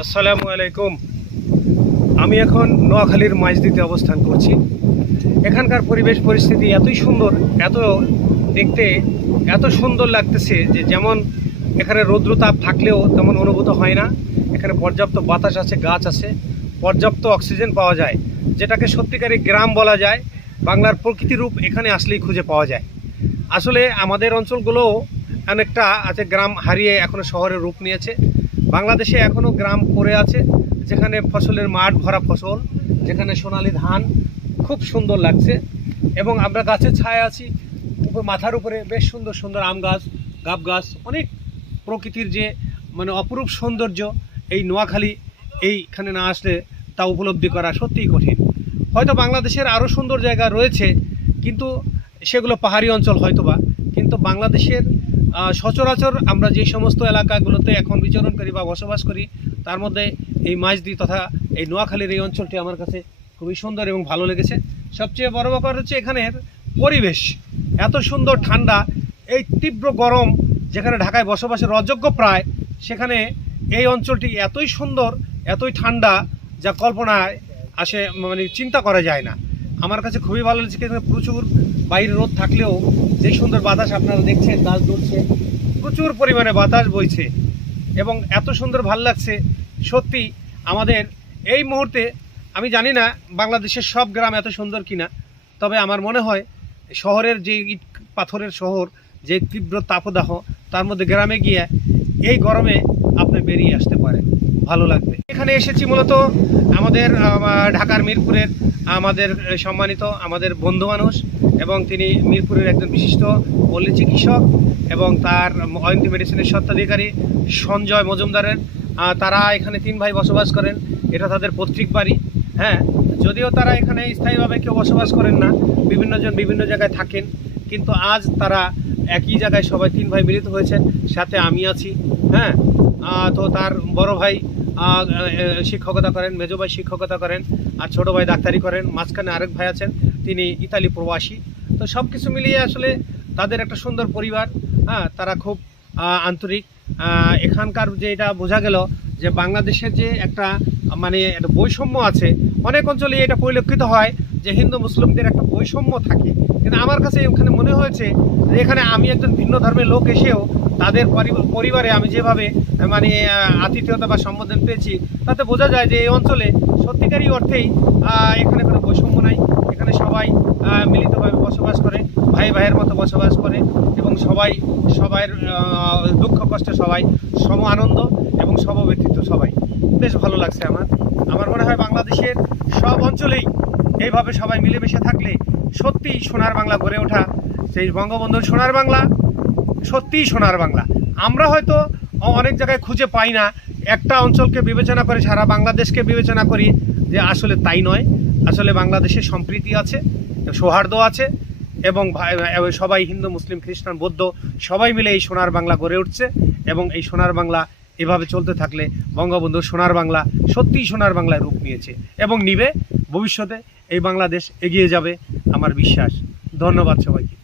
আসসালামু আলাইকুম। আমি এখন নোয়াখালীর মাইজদিতে অবস্থান করছি। এখানকার পরিবেশ পরিস্থিতি এতই সুন্দর, দেখতে এত সুন্দর লাগতেছে যে যেমন এখানে রৌদ্রতাপ থাকলেও তেমন অনুভূত হয় না। এখানে পর্যাপ্ত বাতাস আছে, গাছ আছে, পর্যাপ্ত অক্সিজেন পাওয়া যায়, যেটাকে সত্যিকারী গ্রাম বলা যায়। বাংলার প্রকৃতি রূপ এখানে আসলেই খুঁজে পাওয়া যায়। আসলে আমাদের অঞ্চলগুলোও অনেকটা আছে, গ্রাম হারিয়ে এখনও শহরের রূপ নিয়েছে। বাংলাদেশে এখনও গ্রাম পড়ে আছে, যেখানে ফসলের মাঠ ভরা ফসল, যেখানে সোনালি ধান খুব সুন্দর লাগছে। এবং আমরা গাছের ছায়া আছি, মাথার উপরে বেশ সুন্দর সুন্দর আম গাছ, গাব গাছ, অনেক প্রকৃতির যে অপরূপ সৌন্দর্য, এই নোয়াখালী এইখানে না আসলে তা উপলব্ধি করা সত্যিই কঠিন। হয়তো বাংলাদেশের আরও সুন্দর জায়গা রয়েছে, কিন্তু সেগুলো পাহাড়ি অঞ্চল হয়তোবা। কিন্তু বাংলাদেশের সচরাচর আমরা যে সমস্ত এলাকাগুলোতে এখন বিচরণ করি বা বসবাস করি, তার মধ্যে এই মাইজদি তথা এই নোয়াখালীর এই অঞ্চলটি আমার কাছে খুবই সুন্দর এবং ভালো লেগেছে। সবচেয়ে বড় ব্যাপার হচ্ছে এখানের পরিবেশ এত সুন্দর, ঠান্ডা। এই তীব্র গরম যেখানে ঢাকায় বসবাসের অযোগ্য প্রায়, সেখানে এই অঞ্চলটি এতই সুন্দর, এতই ঠান্ডা, যা কল্পনায় আসে, চিন্তা করা যায় না। আমার কাছে খুবই ভালো লেগেছে। এখানে প্রচুর বাইরে রোদ থাকলেও যে সুন্দর বাতাস আপনারা দেখছেন, গাছ দুলছে, প্রচুর পরিমাণে বাতাস বইছে এবং এত সুন্দর ভাল লাগছে। সত্যি আমাদের এই মুহূর্তে, আমি জানি না বাংলাদেশের সব গ্রাম এত সুন্দর কিনা, তবে আমার মনে হয় শহরের যে ইট পাথরের শহর, যে তীব্র তাপদাহ, তার মধ্যে গ্রামে গিয়ে এই গরমে আপনি বেরিয়ে আসতে পারেন, ভালো লাগবে। এখানে এসেছি মূলত আমাদের ঢাকার মিরপুরের আমাদের সম্মানিত আমাদের বন্ধু মানুষ, এবং তিনি মিরপুরের একজন বিশিষ্ট পল্লী চিকিৎসক এবং তার অয়ন্তী মেডিসিনের স্বত্বাধিকারী সঞ্জয় মজুমদারের। তারা এখানে 3 ভাই বসবাস করেন, এটা তাদের পৈতৃক বাড়ি। হ্যাঁ, যদিও তারা এখানে স্থায়ীভাবে কেউ বসবাস করেন না, বিভিন্নজন বিভিন্ন জায়গায় থাকেন, কিন্তু আজ তারা একই জায়গায় সবাই 3 ভাই মিলিত হয়েছেন। সাথে আমি আছি। হ্যাঁ, তো তার বড় ভাই শিক্ষকতা করেন, মেজো ভাই শিক্ষকতা করেন, আর ছোটো ভাই ডাক্তারি করেন। মাঝখানে আরেক ভাই আছেন, তিনি ইতালি প্রবাসী। তো সব কিছু মিলিয়ে আসলে তাদের একটা সুন্দর পরিবার। হ্যাঁ, তারা খুব আন্তরিক। এখানকার যে এটা বোঝা গেল যে বাংলাদেশের যে একটা একটা বৈষম্য আছে, অনেক অঞ্চলে এটা পরিলক্ষিত হয় যে হিন্দু মুসলিমদের একটা বৈষম্য থাকে। কিন্তু আমার কাছে এখানে মনে হয়েছে যে এখানে আমি একজন ভিন্ন ধর্মের লোক এসেও তাদের পরিবারে আমি যেভাবে আতিথেয়তা বা সম্বোধন পেয়েছি, তাতে বোঝা যায় যে এই অঞ্চলে সত্যিকারই অর্থেই এখানে কোনো বৈষম্য নাই। এখানে সবাই মিলিতভাবে বসবাস করে, ভাই ভাইয়ের মতো বসবাস করে, এবং সবাইয়ের দুঃখ কষ্টে সবাই সম আনন্দ এবং সমব্যক্তিত্ব। সবাই বেশ ভালো লাগছে আমার মনে হয় বাংলাদেশের সব অঞ্চলেই এইভাবে সবাই মিলেমিশে থাকলে সত্যিই সোনার বাংলা গড়ে ওঠা, সেই বঙ্গবন্ধুর সোনার বাংলা সত্যিই সোনার বাংলা। আমরা হয়তো অনেক জায়গায় খুঁজে পাই না, একটা অঞ্চলকে বিবেচনা করে সারা বাংলাদেশকে বিবেচনা করি, যে আসলে তাই নয়। আসলে বাংলাদেশে সম্প্রীতি আছে, সৌহার্দ্য আছে, এবং সবাই হিন্দু মুসলিম খ্রিস্টান বৌদ্ধ সবাই মিলে এই সোনার বাংলা গড়ে উঠছে। এবং এই সোনার বাংলা এভাবে চলতে থাকলে বঙ্গবন্ধুর সোনার বাংলা সত্যিই সোনার বাংলায় রূপ নিয়েছে এবং নিবে। ভবিষ্যতে এই বাংলাদেশ এগিয়ে যাবে, আমার বিশ্বাস। ধন্যবাদ সবাইকে।